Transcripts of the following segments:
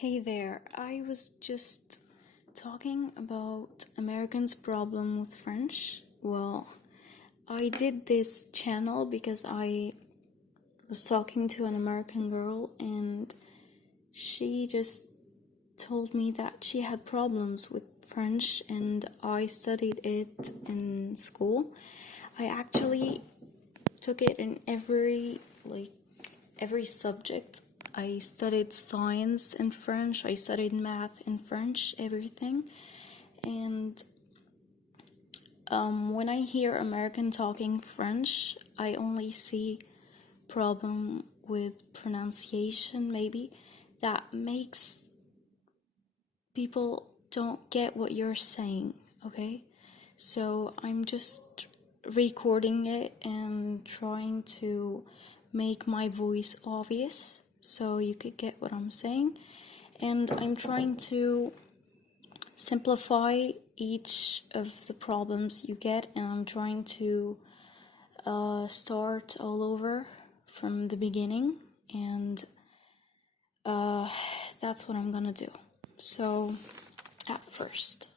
Hey there, I was just talking about Americans' problem with French. Well, I did this channel because I was talking to an American girl and she just told me that she had problems with French and I studied it in school. I actually took it in every subject. I studied science in French, I studied math in French, everything. And when I hear American talking French, I only see problem with pronunciation, maybe, that makes people don't get what you're saying, okay? So I'm just recording it and trying to make my voice obvious so you could get what I'm saying. And I'm trying to simplify each of the problems you get, and I'm trying to start all over from the beginning, and that's what I'm gonna do. So, at first,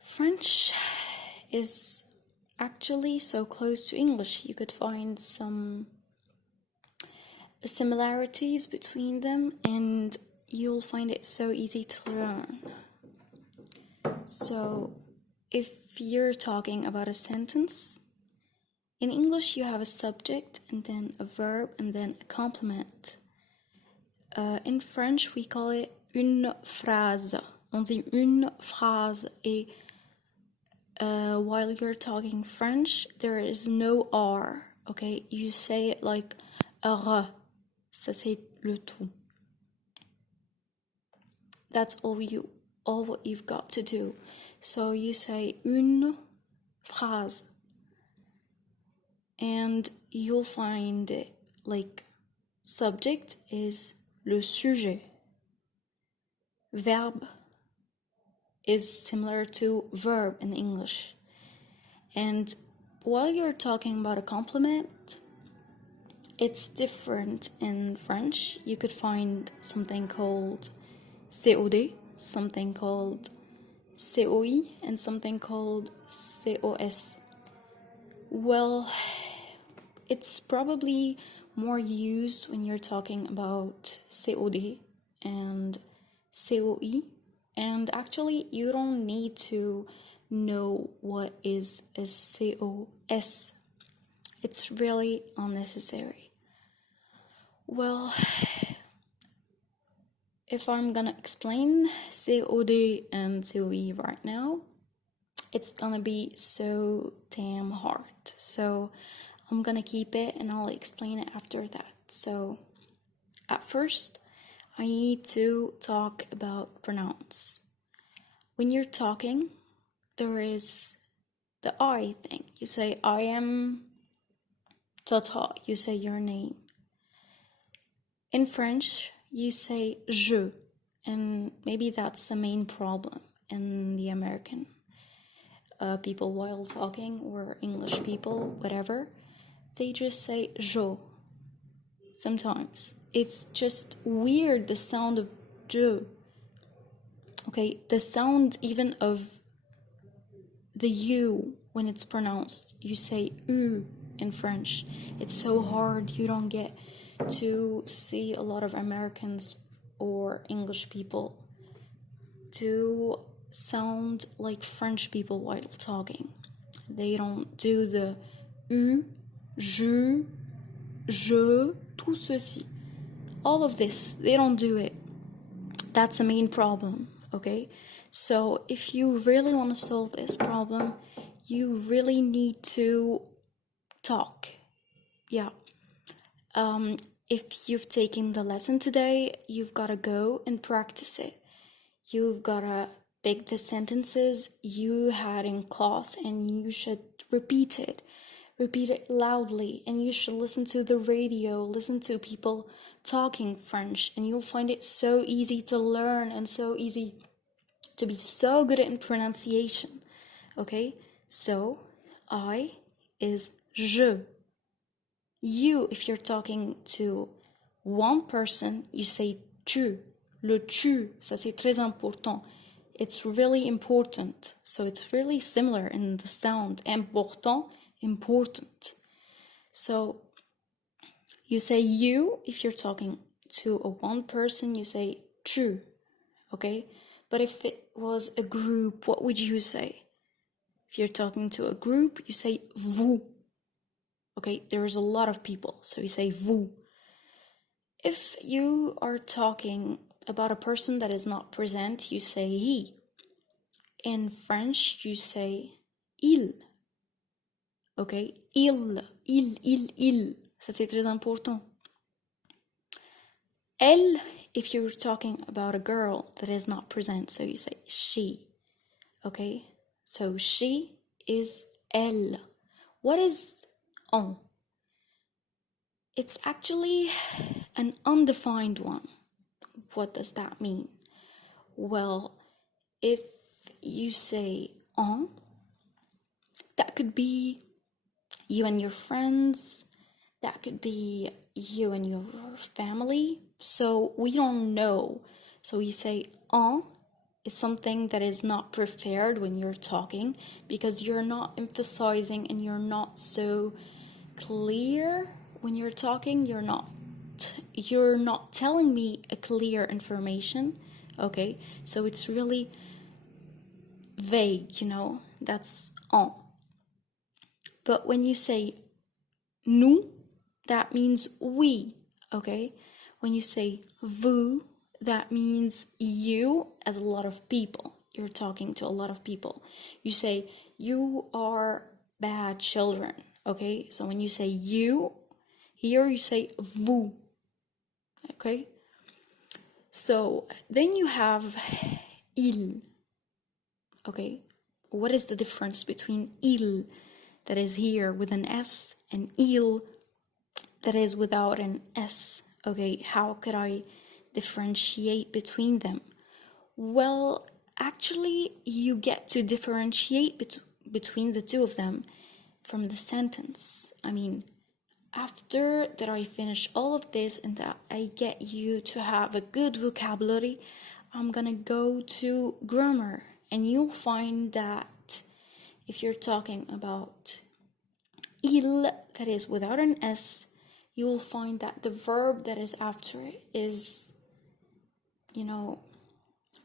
French is actually so close to English. You could find some similarities between them, and you'll find it so easy to learn. So, if you're talking about a sentence, in English you have a subject and then a verb and then a complement. In French we call it une phrase. On dit une phrase. Et while you're talking French, there is no R, okay? You say it like R. Ça c'est le tout. That's all what you've got to do. So you say une phrase, and you'll find it like subject is le sujet. Verb is similar to verb in English. And while you're talking about a complement, it's different in French. You could find something called COD, something called COI, and something called COS. Well, it's probably more used when you're talking about COD and COI, and actually you don't need to know what is a COS. It's really unnecessary. Well, if I'm gonna explain COD and COE right now, it's gonna be so damn hard. So I'm gonna keep it and I'll explain it after that. So at first, I need to talk about pronouns. When you're talking, there is the I thing. You say, I am Tata. You say your name. In French, you say je, and maybe that's the main problem in the American people while talking, or English people, whatever. They just say je. Sometimes it's just weird, the sound of je. Okay, the sound even of the U when it's pronounced. You say U in French. It's so hard, you don't get to see a lot of Americans or English people to sound like French people while talking. They don't do the U, je, tout ceci. All of this, they don't do it. That's the main problem, okay? So if you really want to solve this problem, you really need to talk. Yeah. If you've taken the lesson today, you've got to go and practice it. You've got to pick the sentences you had in class and you should repeat it. Repeat it loudly, and you should listen to the radio, listen to people talking French, and you'll find it so easy to learn and so easy to be so good at pronunciation. Okay? So, I is je. You, if you're talking to one person, you say tu. Le tu, ça c'est très important. It's really important. So it's really similar in the sound. Important, important. So you say you if you're talking to a one person, you say tu, okay? But if it was a group, what would you say? If you're talking to a group, you say vous. Okay, there's a lot of people, so you say vous. If you are talking about a person that is not present, you say he. In French, you say il. Okay, il. Ça c'est très important. Elle, if you're talking about a girl that is not present, so you say she. Okay, so she is elle. What is on? It's actually an undefined one. What does that mean? Well, if you say on, that could be you and your friends, that could be you and your family. So we don't know. So you say en is something that is not preferred when you're talking because you're not emphasizing and you're not so clear when you're talking. You're not telling me a clear information. Okay, so it's really vague, that's en. But when you say nous, that means we, okay? When you say vous, that means you as a lot of people. You're talking to a lot of people. You say, you are bad children, okay? So when you say you, here you say vous, okay? So then you have il, okay? What is the difference between il, that is here with an S, and il, that is without an S? Okay, how could I differentiate between them? Well, actually, you get to differentiate between the two of them from the sentence. I mean, after that I finish all of this and that I get you to have a good vocabulary, I'm gonna go to grammar, and you'll find that if you're talking about il, that is without an S, you will find that the verb that is after it is,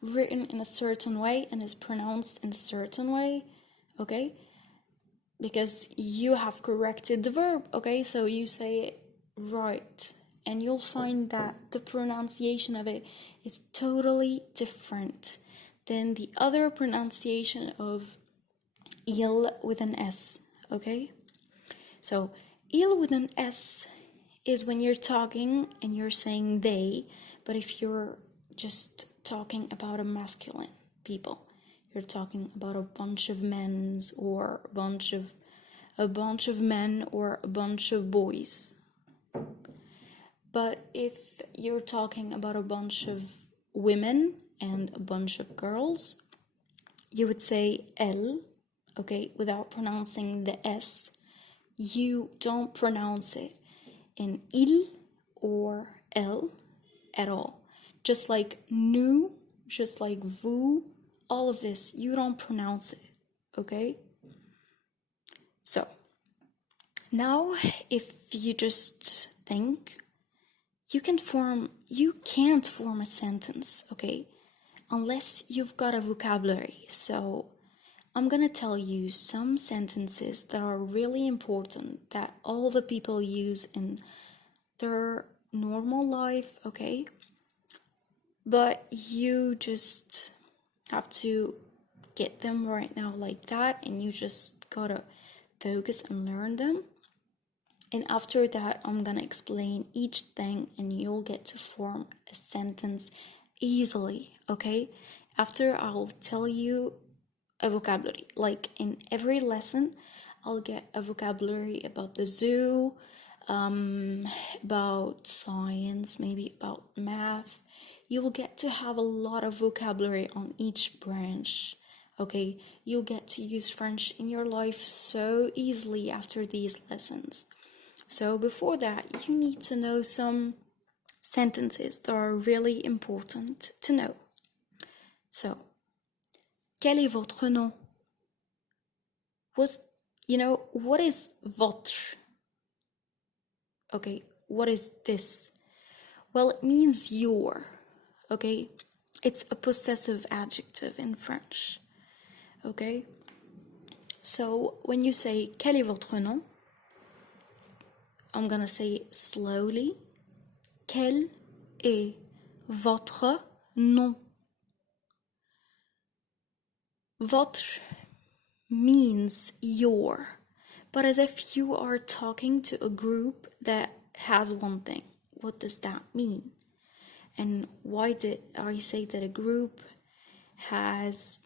written in a certain way and is pronounced in a certain way, okay? Because you have corrected the verb, okay? So you say it right, and you'll find that the pronunciation of it is totally different than the other pronunciation of il with an S, okay? So il with an S is when you're talking and you're saying they, but if you're just talking about a masculine people, you're talking about a bunch of men or a bunch of men or a bunch of boys. But if you're talking about a bunch of women and a bunch of girls, you would say elle, okay, without pronouncing the S. You don't pronounce it in il or elle at all. Just like nous, just like vous, all of this, you don't pronounce it, okay? So, now if you just think, you can't form a sentence, okay? Unless you've got a vocabulary. So, I'm gonna tell you some sentences that are really important that all the people use in their normal life, okay? But you just have to get them right now like that, and you just gotta focus and learn them. And after that, I'm gonna explain each thing and you'll get to form a sentence easily, okay? After I'll tell you a vocabulary. Like in every lesson, I'll get a vocabulary about the zoo, about science, maybe about math. You'll get to have a lot of vocabulary on each branch, okay? You'll get to use French in your life so easily after these lessons. So before that, you need to know some sentences that are really important to know. So, quel est votre nom? What is votre? Okay, what is this? Well, it means your, okay? It's a possessive adjective in French, okay? So when you say quel est votre nom, I'm gonna say slowly. Quel est votre nom? Votre means your, but as if you are talking to a group that has one thing. What does that mean? And why did I say that a group has,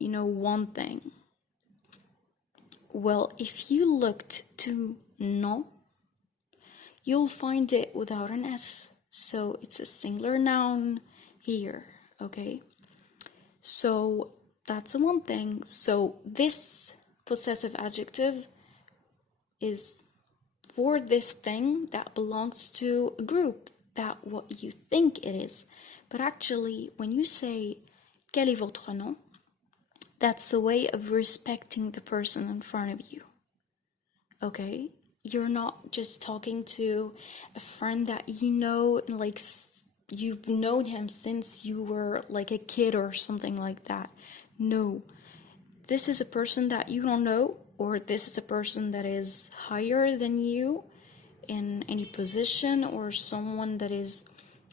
one thing? Well, if you looked to nom, you'll find it without an S. So it's a singular noun here, okay? So that's the one thing. So this possessive adjective is for this thing that belongs to a group, that what you think it is. But actually, when you say quel est votre nom, that's a way of respecting the person in front of you. Okay? You're not just talking to a friend that you know, like you've known him since you were like a kid or something like that. No. This is a person that you don't know, or this is a person that is higher than you in any position, or someone that is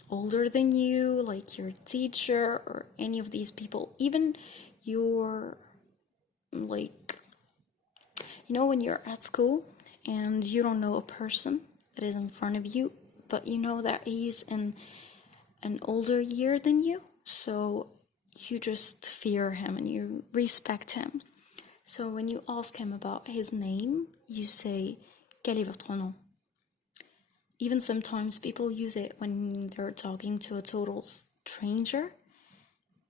older than you, like your teacher or any of these people. Even your, like, when you're at school and you don't know a person that is in front of you, but you know that he's in an older year than you, so you just fear him and you respect him. So when you ask him about his name, you say quel est votre nom? Even sometimes people use it when they're talking to a total stranger,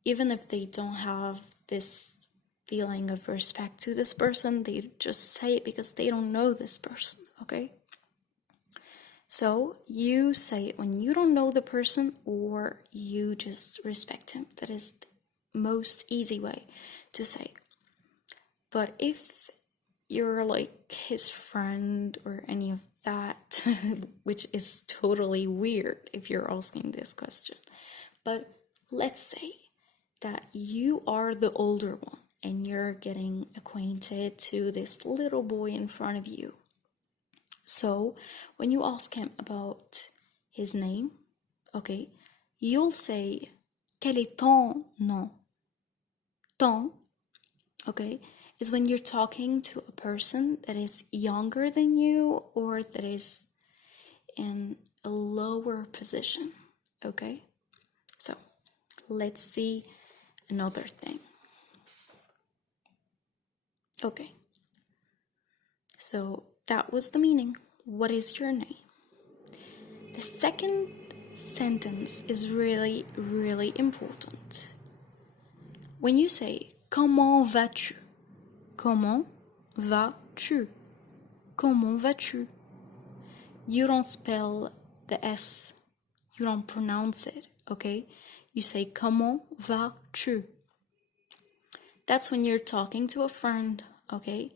even if they don't have this feeling of respect to this person, they just say it because they don't know this person, okay? So you say it when you don't know the person or you just respect him. That is the most easy way to say. But if you're like his friend or any of that, which is totally weird if you're asking this question, but let's say that you are the older one and you're getting acquainted to this little boy in front of you. So when you ask him about his name, okay, you'll say quel est ton nom? Ton, okay, is when you're talking to a person that is younger than you or that is in a lower position, okay? So let's see another thing. Okay, so that was the meaning. What is your name? The second sentence is really, really important. When you say comment vas-tu? Comment vas-tu? Comment vas-tu? You don't spell the S. You don't pronounce it, okay? You say comment vas-tu? That's when you're talking to a friend, okay?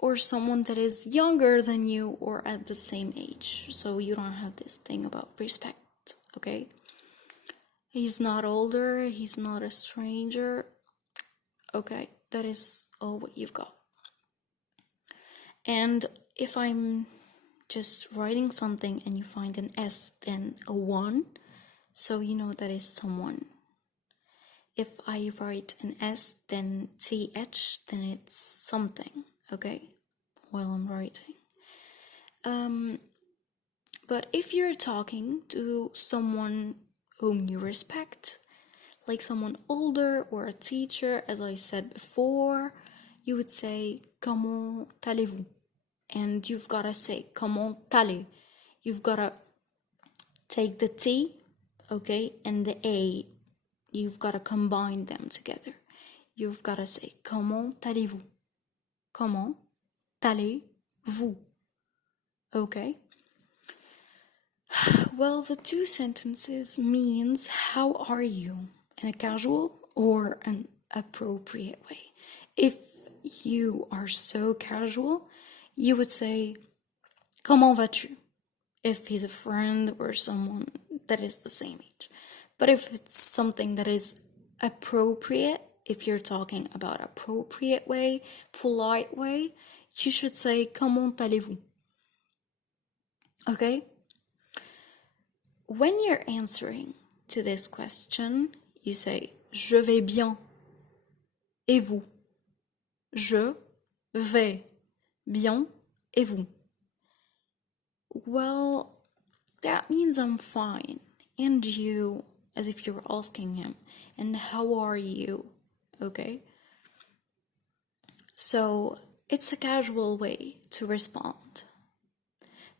Or someone that is younger than you or at the same age. So you don't have this thing about respect, okay? He's not older, he's not a stranger. Okay, that is all what you've got. And if I'm just writing something and you find an S, then a 1, so you know that is someone. If I write an S, then TH, then it's something, okay, while I'm writing. But if you're talking to someone whom you respect, like someone older or a teacher, as I said before, you would say comment allez-vous? And you've got to say comment allez? You've got to take the T, okay, and the A. You've got to combine them together. You've got to say comment allez-vous? Comment allez-vous? Okay? Well, the two sentences means how are you in a casual or an appropriate way. If you are so casual, you would say comment vas-tu? If he's a friend or someone that is the same age. But if it's something that is appropriate, if you're talking about appropriate way, polite way, you should say comment allez-vous? Okay? When you're answering to this question, you say je vais bien. Et vous? Je vais bien. Et vous? Well, that means I'm fine. And you, as if you're asking him, and how are you? Okay? So it's a casual way to respond.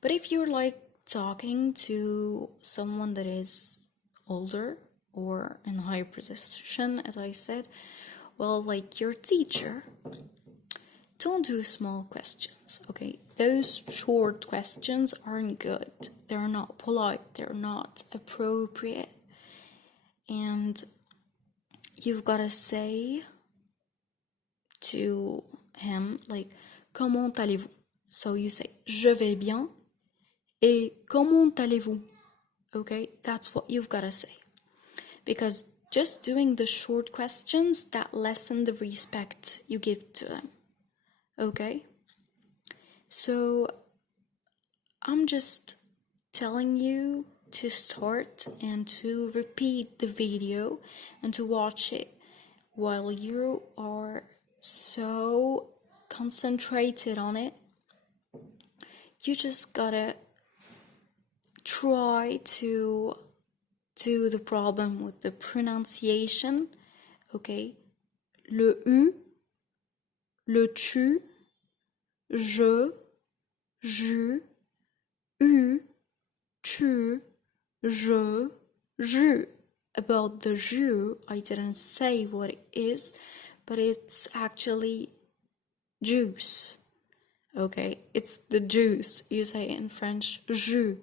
But if you're like talking to someone that is older or in a higher position, as I said, well, like your teacher, don't do small questions, okay? Those short questions aren't good. They're not polite. They're not appropriate. And you've got to say to him, like, comment allez-vous? So you say, je vais bien. Et comment allez-vous? Okay, that's what you've got to say. Because just doing the short questions, that lessen the respect you give to them. Okay? So I'm just telling you to start and to repeat the video and to watch it while you are so concentrated on it. You just gotta try to do the problem with the pronunciation. Okay? Le U, le tu, je, ju, u, tu, je, ju. About the jus, I didn't say what it is, but it's actually juice. Okay, it's the juice. You say in French, jus,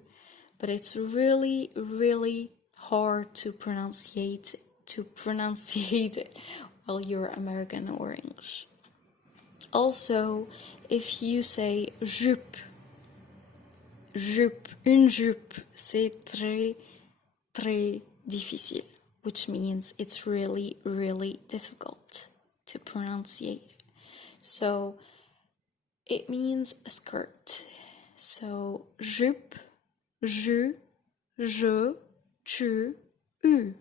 but it's really, really hard to pronunciate it while you're American or English. Also, if you say jupe, une jupe, c'est très, très difficile, which means it's really, really difficult to pronunciate. So it means a skirt. So jupe, ju, je, tu, u.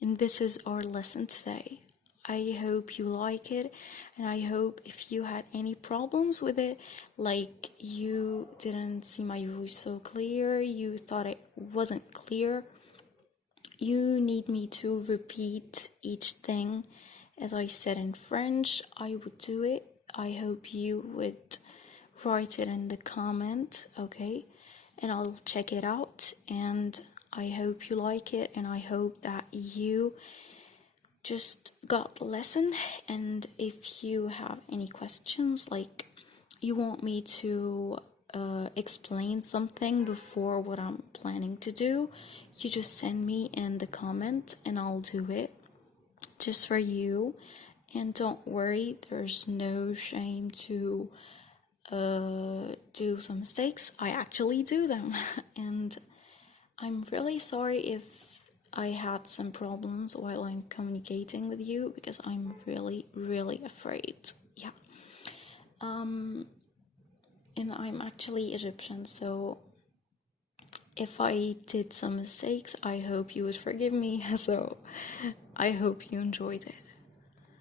And this is our lesson today. I hope you like it, and I hope if you had any problems with it, like you didn't see my voice so clear, you thought it wasn't clear, you need me to repeat each thing as I said in French, I would do it. I hope you would write it in the comment, okay? And I'll check it out, and I hope you like it, and I hope that you just got the lesson. And if you have any questions, like you want me to explain something before what I'm planning to do, you just send me in the comment and I'll do it just for you. And don't worry, there's no shame to do some mistakes. I actually do them. And I'm really sorry if I had some problems while I'm communicating with you, because I'm really, really afraid. Yeah. And I'm actually Egyptian, so if I did some mistakes, I hope you would forgive me. So I hope you enjoyed it.